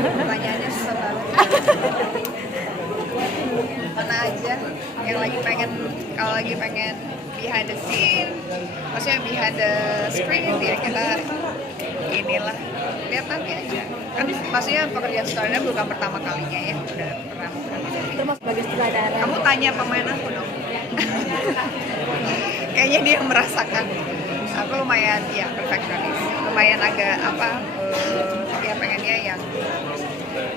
Pertanyaannya susah banget. Mana aja yang lagi pengen, kalau lagi pengen behind the scene, maksudnya behind the screen ya kita inilah, lihat nanti aja. Kan maksudnya pekerjaan sutradara bukan pertama kalinya ya, udah pernah beberapa. Termasuk sebagai sutradara. Kamu tanya pemain aku dong. Kayaknya dia merasakan. Aku lumayan ya perfeksionis, lumayan agak dia pengennya yang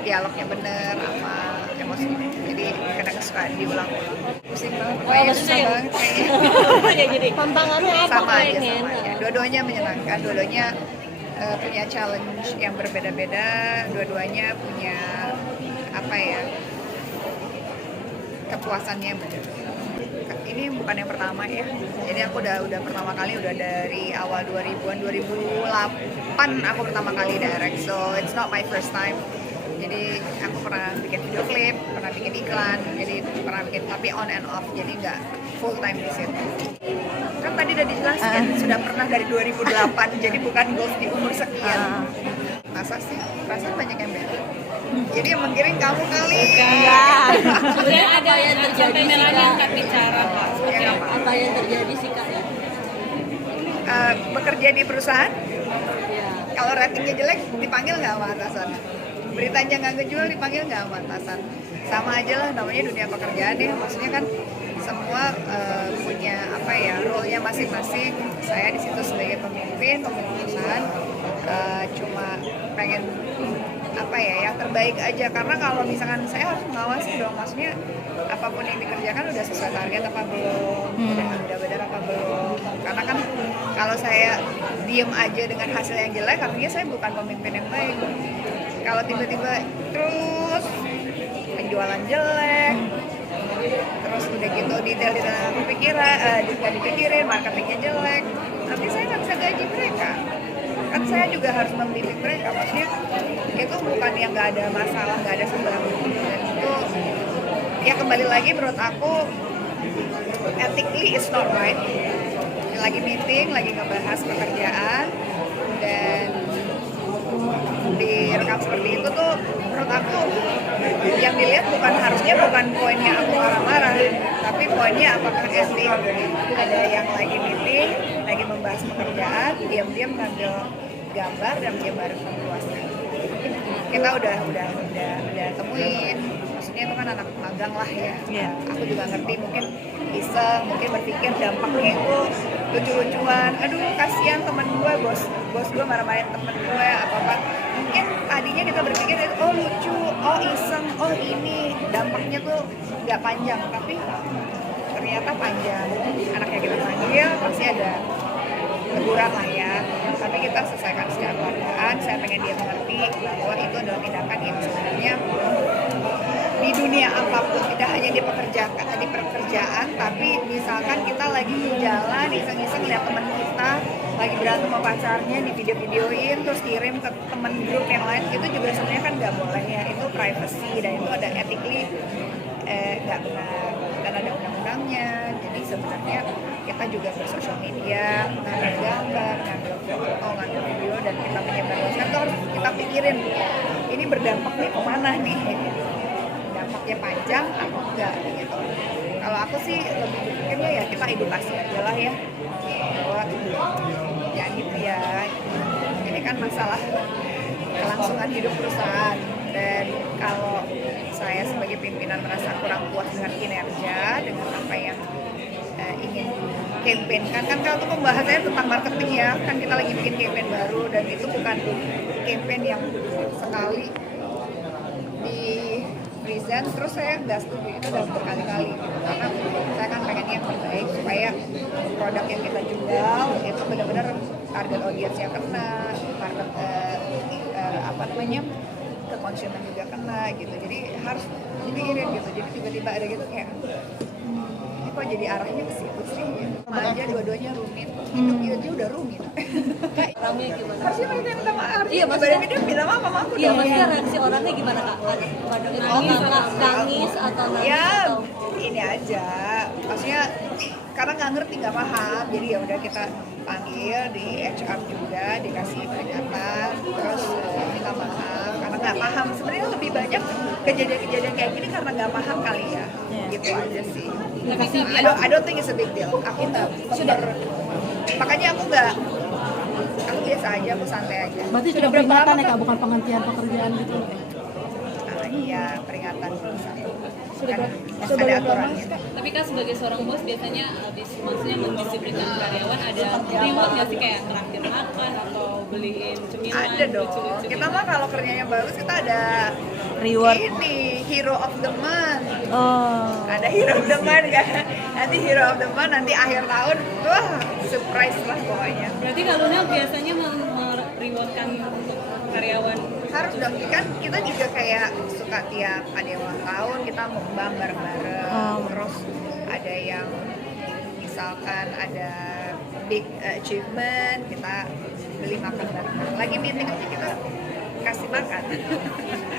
dialognya bener sama emosi, jadi kadang suka diulang-ulang. Pusing banget, pokoknya susah banget kayaknya. Ya jadi tantangannya apa Sama aja, pengen? sama aja. Dua-duanya menyenangkan, dua-duanya punya challenge yang berbeda-beda, dua-duanya punya apa ya, kepuasannya yang berbeda. Ini bukan yang pertama ya, jadi aku udah pertama kali, udah dari awal 2000-an, 2008 aku pertama kali direct, so it's not my first time. Jadi aku pernah bikin video klip, pernah bikin iklan, jadi pernah bikin, tapi on and off, jadi nggak full time di situ. Kan tadi udah dijelaskan, sudah pernah dari 2008, jadi bukan goals di umur sekian. Masa sih? Perasaan banyak yang beda. Jadi yang menggiring kamu kali. Sebenarnya ada yang terjadi sih Kak. bicara Pak. Ya, Apa yang terjadi sih Kak? Bekerja di perusahaan, Ya. kalau ratingnya jelek dipanggil nggak sama atasan? Beritanya nggak ngejual dipanggil nggak sama atasan? Sama aja lah, namanya dunia pekerjaan ya. Maksudnya kan semua punya apa ya, role-nya masing-masing. Saya di situ sebagai pemimpin perusahaan, cuma pengen apa ya, yang terbaik aja. Karena kalau misalkan saya harus mengawasi dong, maksudnya apapun yang dikerjakan udah sesuai target apa belum, udah benar apa belum. Karena kan kalau saya diem aja dengan hasil yang jelek, artinya saya bukan pemimpin yang baik. Kalau tiba-tiba terus penjualan jelek, terus udah gitu detail-detail aku juga dipikirin, marketingnya jelek, nanti saya nggak bisa gaji mereka. Kan saya juga harus membimbing mereka, maksudnya itu bukan yang nggak ada masalah, nggak ada sebab. Dan itu ya kembali lagi menurut aku ethically it's not right. Lagi meeting, lagi ngebahas pekerjaan dan direkam seperti itu tuh, menurut aku yang dilihat bukan poinnya aku marah-marah, tapi poinnya apakah etik. Ada yang lagi meeting, lagi membahas pekerjaan, diam-diam ngambil gambar dan dia baru membuasnya. Kita udah temuin, maksudnya itu kan anak magang lah ya. Aku juga ngerti, mungkin mungkin berpikir dampaknya itu lucu-lucuan, aduh kasihan temen gue, bos gue marah-marahin temen gue apa-apa. Mungkin tadinya kita berpikir itu oh lucu, oh iseng, oh ini dampaknya tuh nggak panjang, tapi ternyata panjang. Anaknya kita panggil pasti ada teguran lah ya, tapi kita selesaikan secara pelan-pelan. Saya pengen dia mengerti bahwa itu adalah tindakan yang sebenarnya di dunia apapun, tidak hanya di pekerjaan, tapi misalkan kita lagi jalan iseng-iseng lihat teman kita lagi berantem sama pacarnya, di video-videoin terus kirim ke teman grup yang lain, itu juga sebenarnya kan nggak boleh ya, itu privacy dan itu ada ethically nggak benar dan ada undang-undangnya. Jadi sebenarnya kita juga bersosial media, ngambil gambar, ngambil foto, ngambil video dan kita menyebarluaskan, itu harus kita pikirin ini berdampak nih kemana nih, dampaknya panjang atau enggak gitu. Kalau aku sih lebih pikirnya ya kita edukasi aja lah ya, bahwa ya gitu ya, ini kan masalah kelangsungan hidup perusahaan. Dan kalau saya sebagai pimpinan merasa kurang puas dengan kinerja, dengan apa yang ingin campaign kan kalau itu pembahasannya tentang marketing ya, kan kita lagi bikin campaign baru dan itu bukan campaign yang sekali di present terus saya nggak setuju, itu udah berkali-kali gitu. Karena saya kan pengen yang terbaik supaya produk yang kita jual itu benar-benar target audience yang kena, market ke konsumen juga kena gitu. Jadi harus dipikirin gitu. Jadi tiba-tiba ada gitu kayak ini kok jadi arahnya ke situ sih ya. Sama aja dua-duanya rumit. Hidup aja udah rumit. Orangnya gimana? Harusnya mereka minta maaf. Iya, maksudnya dia minta maaf sama aku iya, dong. maksudnya reaksi orangnya gimana Kak? Nangis atau nangis Ya atau ini aja, maksudnya karena nggak ngerti, nggak paham, jadi ya udah kita panggil di HR juga, dikasih peringatan, terus minta maaf karena nggak nggak paham. Sebenarnya lebih banyak kejadian-kejadian kayak gini karena nggak paham kali ya. Gitu aja sih. I don't think it's a big deal. Aku nggak sudah. Makanya aku biasa aja, aku santai aja. Berarti sudah peringatan ya Kak, bukan penghentian pekerjaan gitu? Iya, peringatan. Sudah Ada aturannya. Tapi kan sebagai seorang bos biasanya habis maksudnya mendisiplinkan karyawan ada reward nggak sih kayak traktir makan atau beliin cemilan? Ada dong. lucu-lucu Kita gitu? mah kalau kerjanya bagus kita ada Reward. ini hero of the month. Oh. Ada hero of the month kan? Nanti hero of the month nanti akhir tahun, wah surprise lah pokoknya. Berarti Kaluna biasanya merewardkan untuk karyawan. Harus dong, kan kita juga kayak suka tiap ada yang ulang tahun kita mukbang bareng-bareng. Terus ada yang misalkan ada big achievement kita beli makan bareng. Lagi meeting aja kita kasih makan.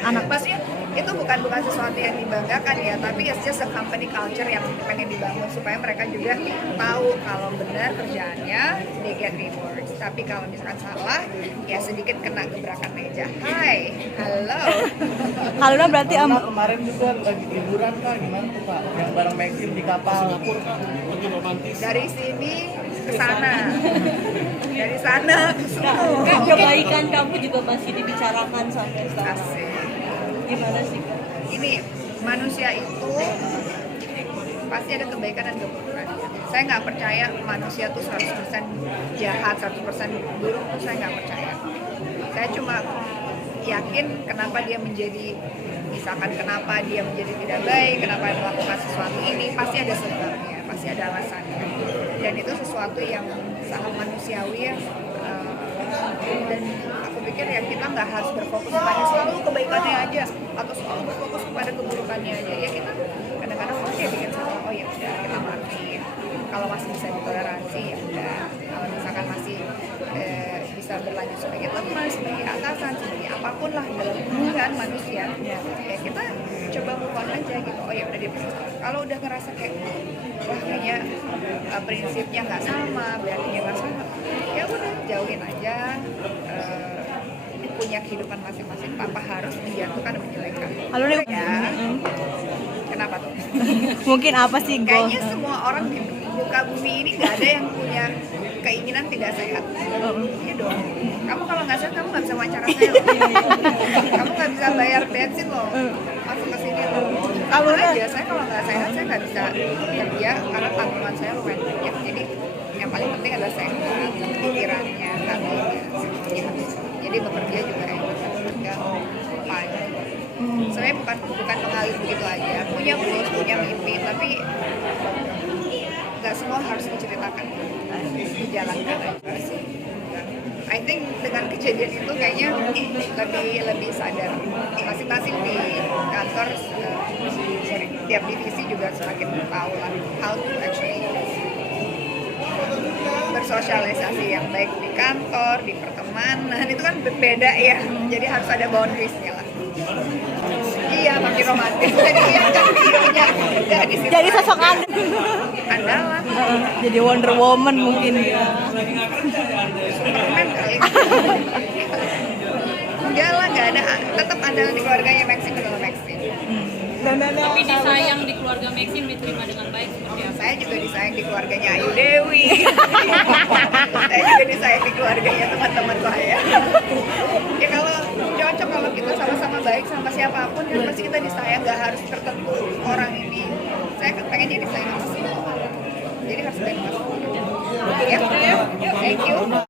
Anak Maksudnya itu bukan sesuatu yang dibanggakan ya, tapi it's just a company culture yang pengen dibangun supaya mereka juga tahu kalau benar kerjaannya they get rewards. Tapi kalau misalkan salah ya sedikit kena gebrakan meja. Hai, halo. Kaluna berarti Nah, kemarin juga lagi liburan Kak, gimana tuh Kak? Yang bareng Maxim di kapal. Dari sini ke sana. Dari sana ke Kak, sini. kebaikan kamu juga masih dibicarakan sampai sekarang. Asik. Gimana sih Kak? Ini manusia itu pasti ada kebaikan dan keburukan. Saya nggak percaya manusia tuh 100% jahat, 100% buruk tuh saya nggak percaya. Saya cuma yakin kenapa dia menjadi, misalkan kenapa dia menjadi tidak baik, kenapa dia melakukan sesuatu ini, pasti ada sebabnya, pasti ada alasannya. Dan itu sesuatu yang sangat manusiawi ya. Dan aku pikir ya kita nggak harus berfokus pada selalu kebaikannya aja atau selalu berfokus pada keburukannya aja. Ya kita kadang-kadang oh dia bikin salah, oh ya udah kita maafin. Kalau masih bisa ditoleransi ya udah. Kalau misalkan masih bisa berlanjut sebagai teman, sebagai atasan, sebagai apapun lah dalam hubungan manusia, ya kita coba move on aja gitu. Oh ya udah dia bisa. Kalau udah ngerasa kayak wah kayaknya prinsipnya nggak sama, berarti nggak sama, ya udah jauhin aja. Punya kehidupan masing-masing, tanpa harus menjatuhkan dan menjelekkan. Kaluna Ya, kenapa tuh? mungkin apa sih Kayaknya semua orang di muka bumi ini nggak ada yang punya keinginan tidak sehat. Iya dong. Kamu kalau nggak sehat, kamu nggak bisa wawancara saya loh. Kamu nggak bisa bayar bensin loh. Masuk ke sini loh. Sama aja, saya kalau nggak sehat, saya nggak bisa kerja karena tanggungan saya lumayan banyak. Jadi yang paling penting adalah sehat, pikirannya, hatinya. Ya. Jadi bekerja juga enak, enggak fine. Sebenarnya bukan mengalir begitu aja. Punya goals, punya mimpi, tapi nggak semua harus diceritakan, dijalankan aja sih. I think dengan kejadian itu kayaknya lebih sadar. Masing-masing di kantor, tiap divisi juga semakin tahu lah how to actually bersosialisasi yang baik di kantor, di pertemanan, itu kan berbeda ya. Jadi harus ada boundariesnya lah. Iya, makin romantis. Jadi ya kan videonya jadi sosok andalan. jadi Wonder Woman mungkin. Superman kali. Enggak lah, nggak ada. Tetap andalan di keluarganya Maxim adalah Maxim. Tapi disayang di keluarga Maxim diterima dengan baik seperti apa? Saya juga disayang di keluarganya Ayu Dewi. Saya juga disayang di keluarganya teman-teman saya. Ya kalau cocok, kalau kita sama-sama baik sama siapapun kan pasti kita disayang, nggak harus tertentu orang ini. Saya pengennya disayang sama semua. Jadi harus baik sama semua. Ya, thank you.